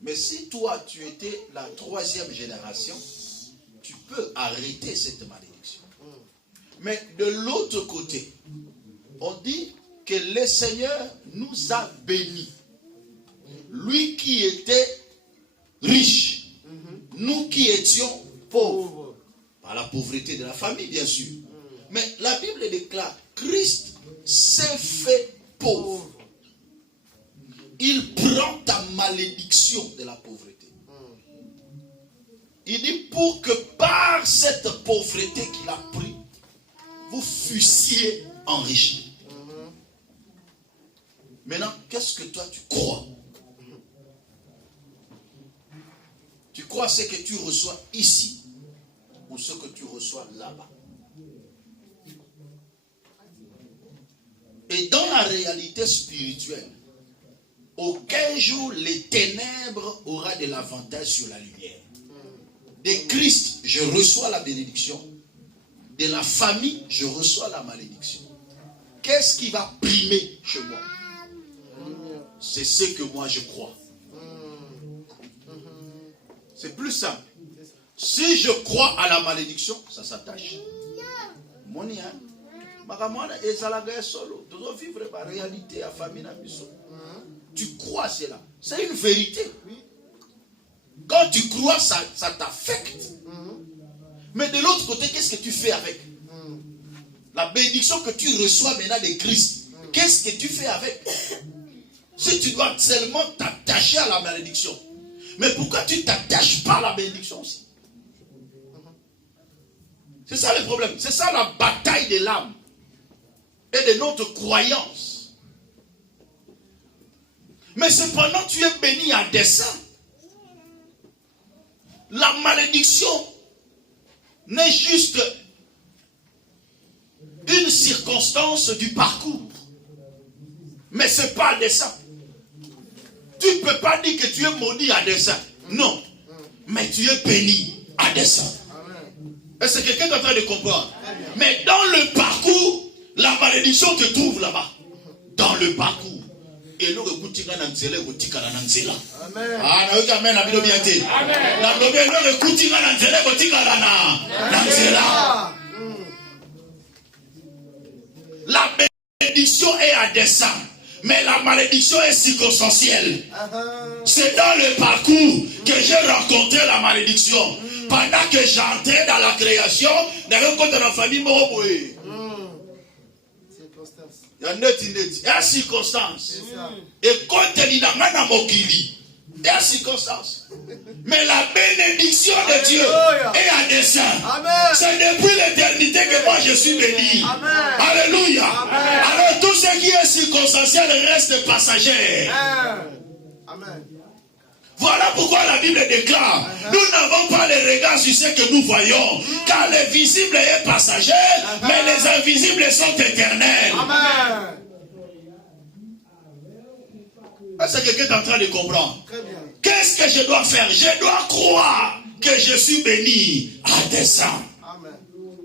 Mais si toi, tu étais la 3e génération, tu peux arrêter cette malédiction. Mais de l'autre côté, on dit que le Seigneur nous a bénis. Lui qui était riche, nous qui étions pauvres. Par la pauvreté de la famille, bien sûr. Mais la Bible déclare, Christ s'est fait pauvre. Il prend ta malédiction de la pauvreté. Il dit pour que par cette pauvreté qu'il a pris, vous fussiez enrichis. Maintenant, qu'est-ce que toi tu crois? Tu crois ce que tu reçois ici ou ce que tu reçois là-bas? Et dans la réalité spirituelle, aucun jour les ténèbres aura de l'avantage sur la lumière. De Christ, je reçois la bénédiction. De la famille, je reçois la malédiction. Qu'est-ce qui va primer chez moi? C'est ce que moi je crois. C'est plus simple. Si je crois à la malédiction, ça s'attache. Moni, hein? Vivre la réalité à famille. Tu crois cela. C'est une vérité. Quand tu crois, ça t'affecte. Mais de l'autre côté, qu'est-ce que tu fais avec? La bénédiction que tu reçois maintenant de Christ, qu'est-ce que tu fais avec? Si tu dois seulement t'attacher à la malédiction, mais pourquoi tu ne t'attaches pas à la bénédiction aussi? C'est ça le problème. C'est ça la bataille de l'âme et de notre croyance. Mais cependant, tu es béni à dessein. La malédiction n'est juste une circonstance du parcours. Mais ce n'est pas à dessein. Tu ne peux pas dire que tu es maudit à dessein. Non. Mais tu es béni à dessein. Est-ce que quelqu'un est en train de comprendre? Mais dans le parcours, la malédiction te trouve là-bas. Dans le parcours. Et l'eau écoutera dans nzela, écoutera dans nzela. Amen. Ah, na amen, na bilo bien te. Amen. Na bilo bien l'eau écoutera dans nzela, écoutera dans nzela. La bénédiction est à dessein, mais la malédiction est circonstancielle. C'est dans le parcours que j'ai rencontré la malédiction. Pendant que j'entrais dans la création, dans la famille Moroboué. Il y a une circonstance. Et quand il y a une circonstance. Mais la bénédiction de Dieu est à dessein. C'est depuis l'éternité que moi je suis béni. Amen. Alléluia. Amen. Alors tout ce qui est circonstanciel reste passager. Amen. Voilà pourquoi la Bible déclare, nous n'avons pas les regards sur ce que nous voyons, car le visible est passager, mais les invisibles sont éternels. Amen. Est-ce que quelqu'un est en train de comprendre? Très bien. Qu'est-ce que je dois faire? Je dois croire que je suis béni à dessein. Amen.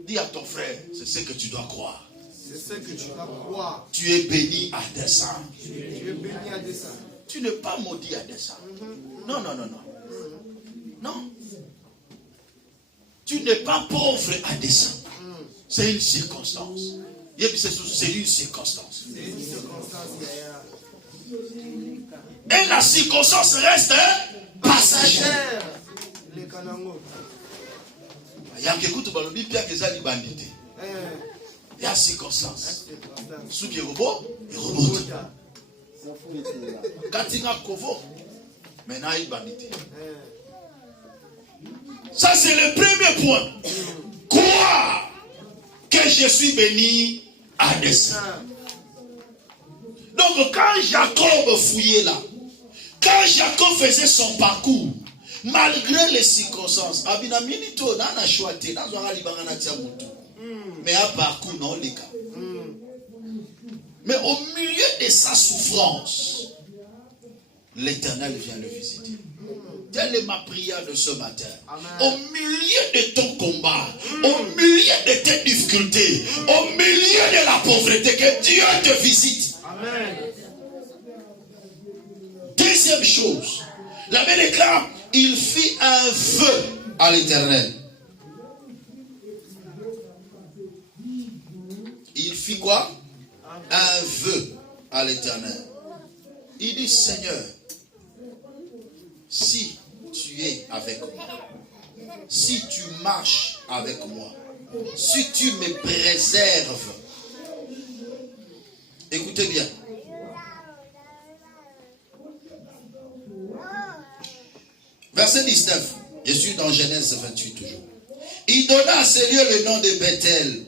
Dis à ton frère, c'est ce que tu dois croire. C'est ce que tu dois croire. Tu es béni à dessein. Tu es béni à dessein. Tu n'es pas maudit à dessein. Non, non, non, non. Non. Tu n'es pas pauvre à dessein. C'est une circonstance. C'est une circonstance. C'est une circonstance. Et la circonstance reste passagère. Les Kanango. Il y a quelque chose qui est bandité. Il y a circonstance. Ce qui est robot, il robot. Quand il y a Kovo, maintenant il est bandité. Ça c'est le premier point. Croire que je suis béni à dessein. Donc quand Jacob fouillait là, quand Jacob faisait son parcours, malgré les circonstances, mais un parcours non les gars. Mais au milieu de sa souffrance, l'Éternel vient le visiter. Telle est ma prière de ce matin. Amen. Au milieu de ton combat, au milieu de tes difficultés, au milieu de la pauvreté, que Dieu te visite. Amen. Deuxième chose, la Bible déclare, il fit un vœu à l'Éternel. Il fit quoi? Un vœu à l'Éternel. Il dit, Seigneur, si tu es avec moi, si tu marches avec moi, si tu me préserves, écoutez bien. Verset 19, je suis dans Genèse 28 toujours. Il donna à ces lieux le nom de Bethel,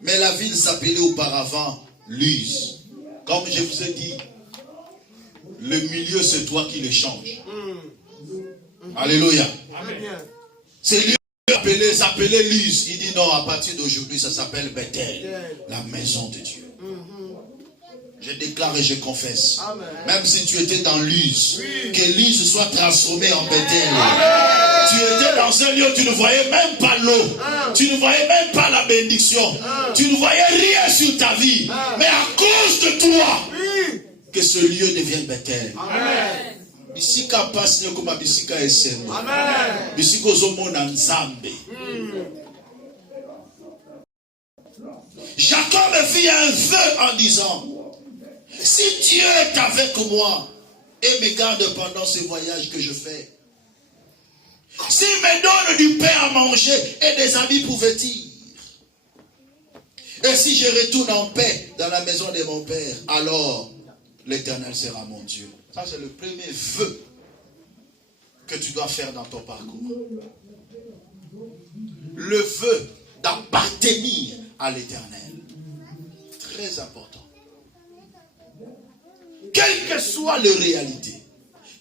mais la ville s'appelait auparavant Luz. Comme je vous ai dit, le milieu c'est toi qui le changes. Alléluia. Ces lieux s'appelait Luz. Il dit non, à partir d'aujourd'hui ça s'appelle Bethel, la maison de Dieu. Je déclare et je confesse. Amen. Même si tu étais dans Luz, que Luz soit transformé en Bethel. Tu étais dans un lieu où tu ne voyais même pas l'eau. Tu ne voyais même pas la bénédiction. Tu ne voyais rien sur ta vie. Mais à cause de toi, que ce lieu devienne Bethel. Amen. Bisika passe comme bisika esene. Amen. Bisika ozomona nzambe. Jacob fit un vœu en disant, si Dieu est avec moi et me garde pendant ce voyage que je fais, s'il me donne du pain à manger et des habits pour vêtir, et si je retourne en paix dans la maison de mon père, alors l'Éternel sera mon Dieu. Ça c'est le premier vœu que tu dois faire dans ton parcours. Le vœu d'appartenir à l'Éternel. Très important. Quelle que soit la réalité,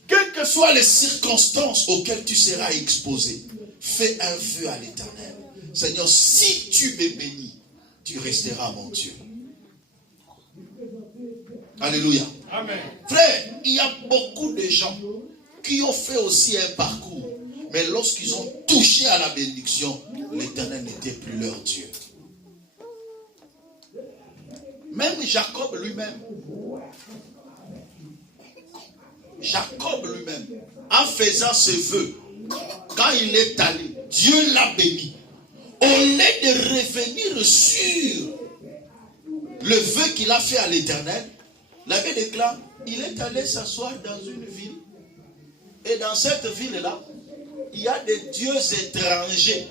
quelles que soient les circonstances auxquelles tu seras exposé, fais un vœu à l'Éternel. Seigneur, si tu me bénis, tu resteras mon Dieu. Alléluia. Amen. Frère, il y a beaucoup de gens qui ont fait aussi un parcours, mais lorsqu'ils ont touché à la bénédiction, l'Éternel n'était plus leur Dieu. Même Jacob lui-même, en faisant ses vœux, quand il est allé, Dieu l'a béni. Au lieu de revenir sur le vœu qu'il a fait à l'Éternel, la Bible déclare, il est allé s'asseoir dans une ville. Et dans cette ville-là, il y a des dieux étrangers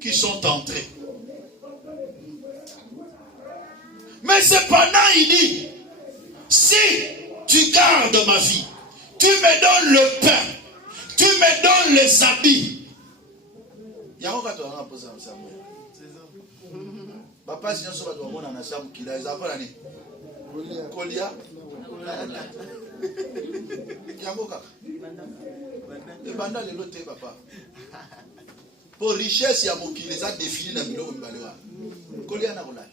qui sont entrés. Mais cependant, il dit, si tu gardes ma vie, tu me donnes le pain, tu me me donnes les habits. Il y a encore un peu ça. Papa, si on se voit dans la chambre, il a des affaires à dire. Kolia. Il y a encore. Et pendant le lot, papa. Pour richesse, il y a mon qui les a définis dans le milieu de Kolia n'a pas.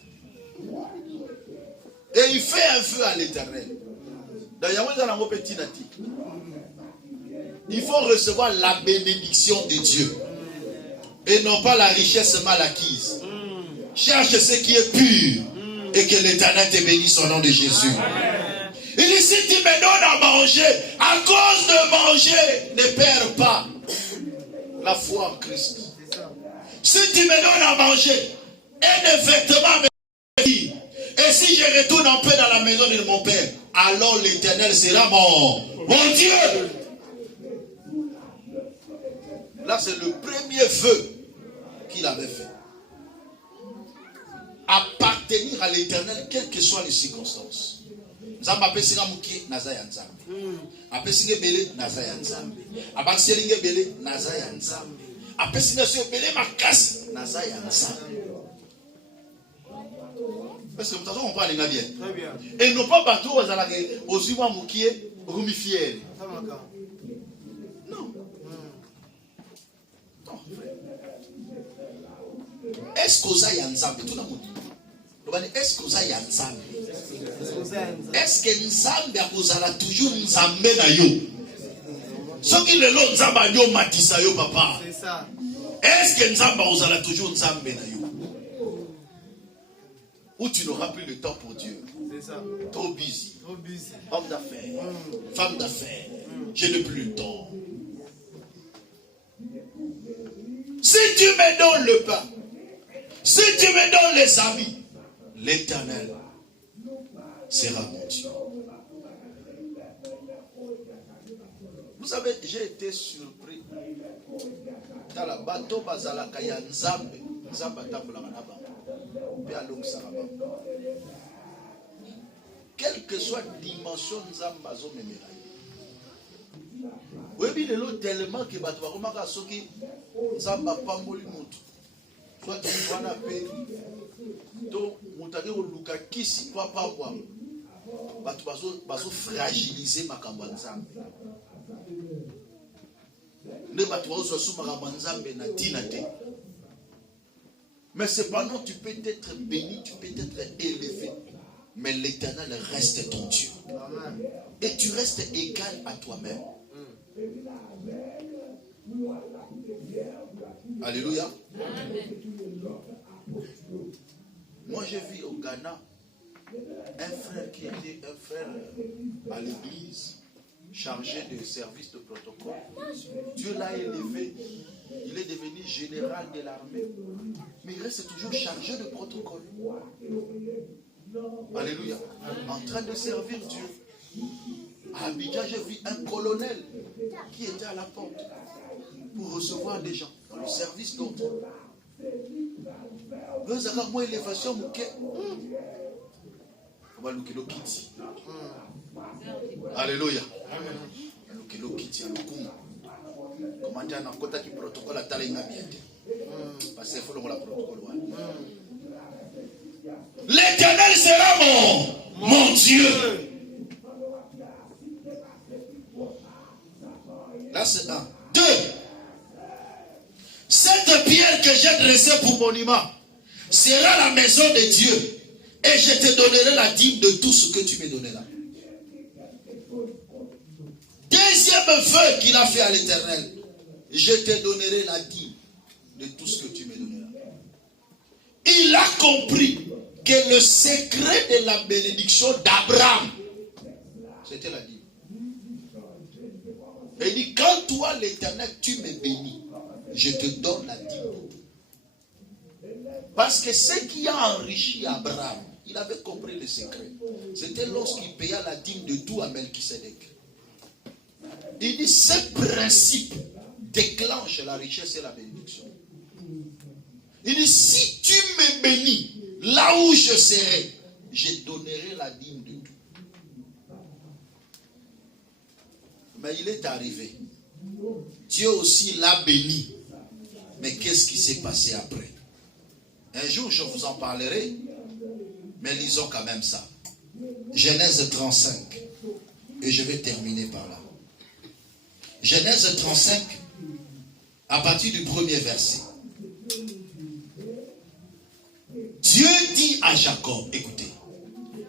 Et il fait un feu à l'éternel. Il faut recevoir la bénédiction de Dieu. Et non pas la richesse mal acquise. Cherche ce qui est pur. Et que l'éternel te bénisse au nom de Jésus. Il dit, si tu me donnes à manger, à cause de manger, ne perds pas la foi en Christ. Si tu me donnes à manger, et des vêtements me dit, et si je retourne en paix dans la maison de mon Père, alors l'Éternel sera mon Dieu. Là, c'est le premier vœu qu'il avait fait. Appartenir à l'Éternel, quelles que soient les circonstances. Nzamba apesinga muki naza ya nzambe. Apesinga belé naza ya nzambe. Abakiselinga belé naza ya nzambe. Apesinga so belé makasi naza ya nzambe. Parce que vous avez compris bien. Très bien. Et non pas partout aux alagés, aux humains moukier, rumi fier. Non. Non, frère. Est-ce que vous avez un nzambe tout le monde? Est-ce que vous avez un nzambe? Est-ce que nzambe vous avez toujours nzambe na yo? Ce qui le lot nzambe yo matisa yo papa. C'est ça. Est-ce que nzambe vous avez toujours nzambe na yo? Où tu n'auras plus le temps pour Dieu. C'est ça. Trop busy. Trop busy. Homme d'affaires. Femme d'affaires. Je n'ai plus le temps. Si tu me donnes le pain, si tu me donnes les amis, l'Éternel sera mon Dieu. Vous savez, j'ai été surpris. Dans la bateau, bazalaka ya nzambe. Nzamba tambola manaba. Quelle que soit la dimension nzamba zo memela. Oui, bien le tellement que batu bakomaka soki nzamba pamboli mutu. Soit tu wana pe to mutaki oluka kisi to pambwa. Batu bazo fragiliser makambo nzambe. Ne batu bazo so makambo nzambe na tina te. Mais cependant, tu peux être béni, tu peux être élevé. Mais l'Éternel reste ton Dieu. Et tu restes égal à toi-même. Alléluia. Moi, j'ai vu au Ghana un frère qui était un frère à l'église, chargé de service de protocole. Dieu l'a élevé. Il est devenu général de l'armée. Mais il reste toujours chargé de protocole. Alléluia. En train de servir Dieu. À Abidjan, j'ai vu un colonel qui était à la porte pour recevoir des gens dans le service d'autres. Vous avez moins élévation, alléluia. Comment un côté qui protocole à Talinga parce qu'il faut le protocole. L'Éternel sera mon Dieu. Là c'est un. Deux. Cette pierre que j'ai dressée pour monument sera la maison de Dieu. Et je te donnerai la dîme de tout ce que tu me donneras. Deuxième vœu qu'il a fait à l'Éternel. Je te donnerai la dîme de tout ce que tu me donneras. Il a compris que le secret de la bénédiction d'Abraham, c'était la dîme. Et il dit, quand toi l'Éternel, tu me bénis, je te donne la dîme. Parce que ce qui a enrichi Abraham, il avait compris le secret. C'était lorsqu'il paya la dîme de tout à Melchisedec. Il dit, ce principe déclenche la richesse et la bénédiction. Il dit, si tu me bénis, là où je serai, je donnerai la dîme de tout. Mais il est arrivé Dieu aussi l'a béni. Mais qu'est-ce qui s'est passé après? Un jour, je vous en parlerai. Mais lisons quand même ça. Genèse 35. Et je vais terminer par là. Genèse 35, à partir du premier verset. Dieu dit à Jacob, écoutez,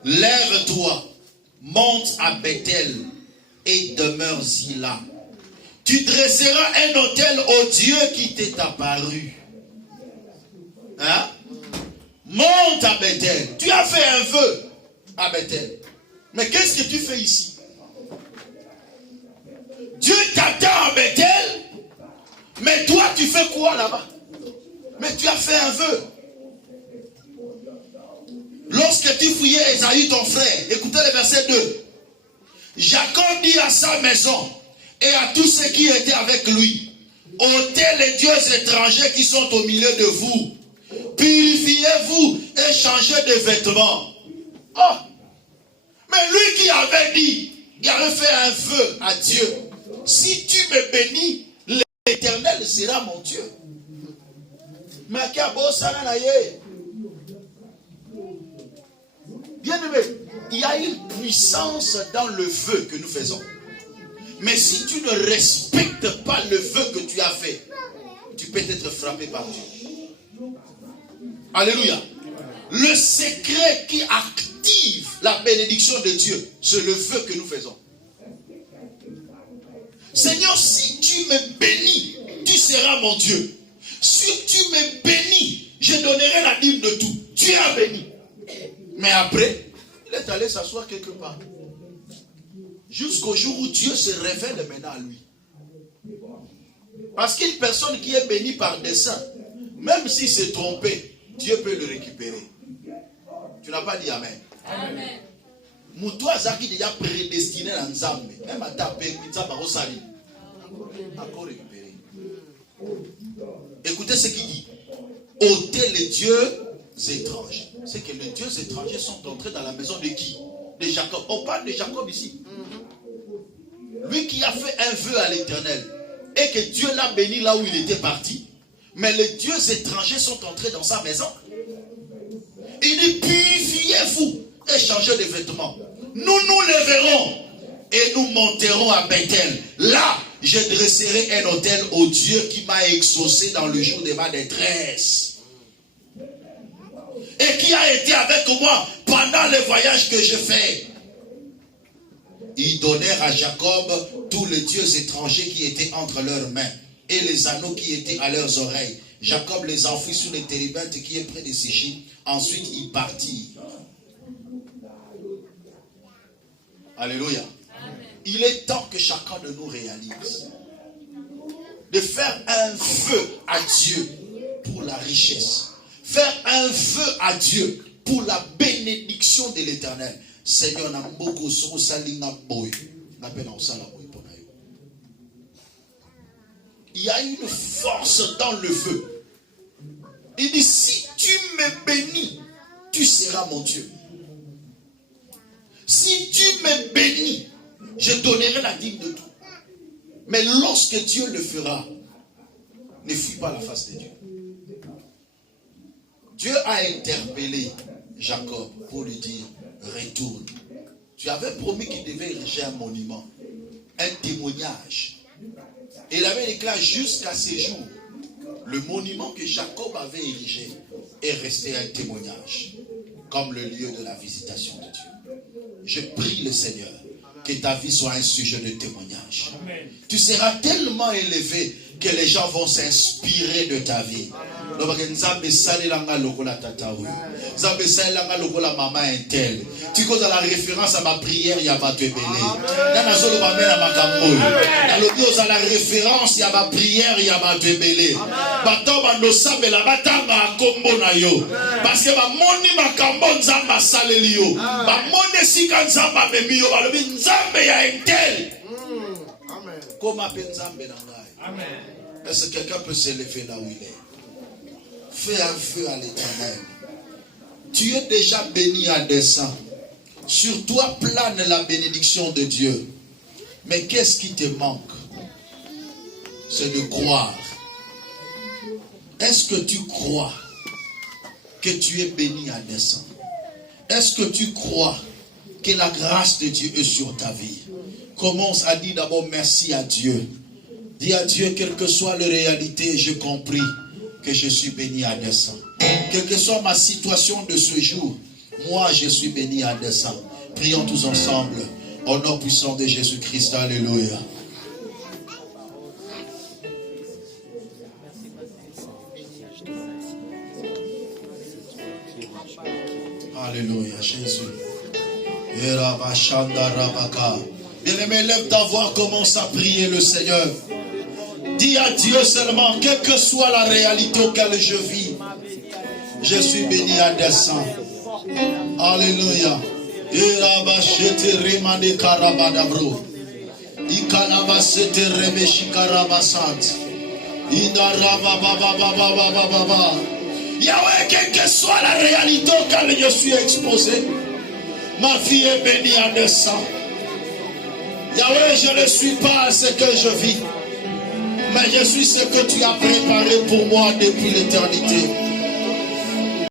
lève-toi, monte à Bethel et demeure-y là. Tu dresseras un autel au Dieu qui t'est apparu. Hein? Monte à Bethel. Tu as fait un vœu à Bethel. Mais qu'est-ce que tu fais ici? Dieu t'attend à Bethel, mais toi tu fais quoi là-bas? Mais tu as fait un vœu. Lorsque tu fouillais Ésaü ton frère, écoutez le verset 2. Jacob dit à sa maison et à tous ceux qui étaient avec lui, ôtez les dieux étrangers qui sont au milieu de vous. Purifiez-vous et changez de vêtements. Oh! Mais lui qui avait dit, il avait fait un vœu à Dieu. Si tu me bénis, l'Éternel sera mon Dieu. Mais bien aimé, il y a une puissance dans le vœu que nous faisons. Mais si tu ne respectes pas le vœu que tu as fait, tu peux être frappé par Dieu. Alléluia. Le secret qui active la bénédiction de Dieu, c'est le vœu que nous faisons. Seigneur, si tu me bénis, tu seras mon Dieu. Si tu me bénis, je donnerai la dîme de tout. Tu as béni. Mais après, il est allé s'asseoir quelque part. Jusqu'au jour où Dieu se révèle maintenant à lui. Parce qu'une personne qui est bénie par dessein, même s'il s'est trompé, Dieu peut le récupérer. Tu n'as pas dit Amen. Amen. Moutoua Zaki déjà prédestiné dans Nzambe. Même à taper, Nzamba Rosali. Encore récupéré. Écoutez ce qu'il dit. Ôtez les dieux étrangers. C'est que les dieux étrangers sont entrés dans la maison de qui? De Jacob. On parle de Jacob ici. Lui qui a fait un vœu à l'Éternel. Et que Dieu l'a béni là où il était parti. Mais les dieux étrangers sont entrés dans sa maison. Il dit, purifiez-vous et changez de vêtements. Nous nous lèverons et nous monterons à Bethel. Là, je dresserai un autel au Dieu qui m'a exaucé dans le jour de ma détresse. Et qui a été avec moi pendant le voyage que je fais. Ils donnèrent à Jacob tous les dieux étrangers qui étaient entre leurs mains et les anneaux qui étaient à leurs oreilles. Jacob les enfouit sous les térébintes qui est près de Sichim. Ensuite, il partit. Alléluia. Amen. Il est temps que chacun de nous réalise de faire un vœu à Dieu pour la richesse. Faire un vœu à Dieu pour la bénédiction de l'Éternel. Seigneur, il y a une force dans le vœu. Il dit, si tu me bénis, tu seras mon Dieu. Si tu me bénis, je donnerai la dîme de tout. Mais lorsque Dieu le fera, ne fuis pas la face de Dieu. Dieu a interpellé Jacob pour lui dire, retourne. Tu avais promis qu'il devait ériger un monument, un témoignage. Et il avait déclaré jusqu'à ces jours, le monument que Jacob avait érigé est resté un témoignage, comme le lieu de la visitation de Dieu. Je prie le Seigneur que ta vie soit un sujet de témoignage. Amen. Tu seras tellement élevé que les gens vont s'inspirer de ta vie. Tu causes à la référence à ma prière, il y a ma tebele. La référence, il y a ma prière, il y a ma tebele. Parce que ma moni ma kambo nzamba salelio. Ma moni sika nzamba memio. Nzambe ya entel. Comment nzambe nangai? Est-ce que quelqu'un peut s'élever là où il est? Fais un vœu à l'Éternel. Tu es déjà béni à dessein. Sur toi plane la bénédiction de Dieu. Mais qu'est-ce qui te manque? c'est de croire. Est-ce que tu crois que tu es béni à dessein? Est-ce que tu crois que la grâce de Dieu est sur ta vie? Commence à dire d'abord merci à Dieu. Dis à Dieu, quelle que soit la réalité, j'ai compris que je suis béni à dessein. Quelle que soit ma situation de ce jour, moi je suis béni à dessein. Prions tous ensemble, au nom puissant de Jésus-Christ. Alléluia. Alléluia, Jésus. Bien-aimé, lève ta voix, commence à prier le Seigneur. Dis à Dieu seulement, quelle que soit la réalité auquel je vis, je suis béni à dessein. Alléluia. Yahweh, quelle que soit la réalité auquel je suis exposé, ma vie est bénie à dessein. Yahweh, je ne suis pas ce que je vis, mais je suis ce que tu as préparé pour moi depuis l'éternité.